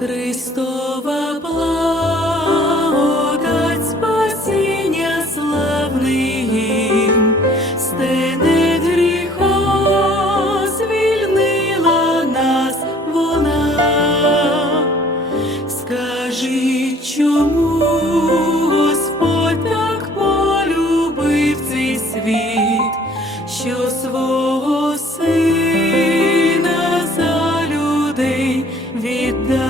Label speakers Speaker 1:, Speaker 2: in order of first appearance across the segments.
Speaker 1: Христова благодать спасіння славний стене гріха звільнила нас вона. Скажіть, чому Господь так полюбив цей світ, що свого сина за людей віддав?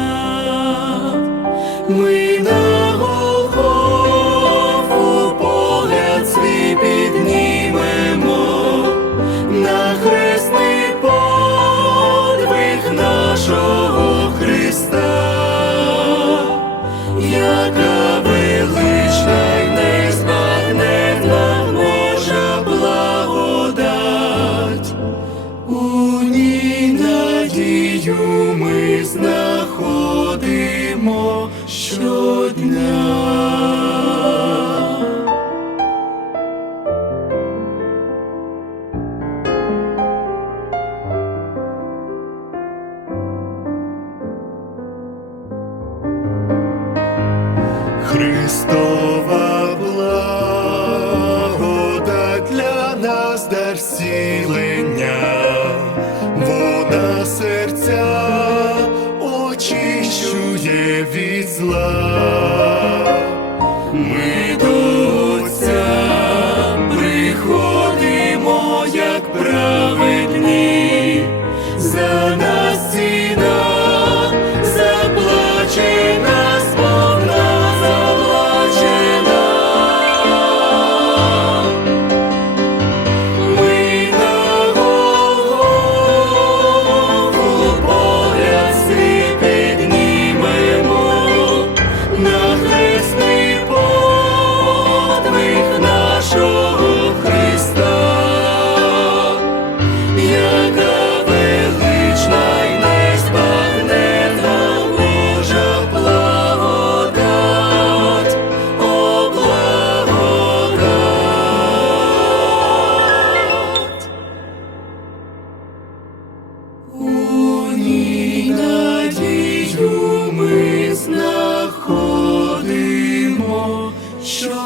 Speaker 1: У ній надію ми знаходимо щодня. Христова благодать для нас дар зцілення, серця очищує від зла. Ми sure.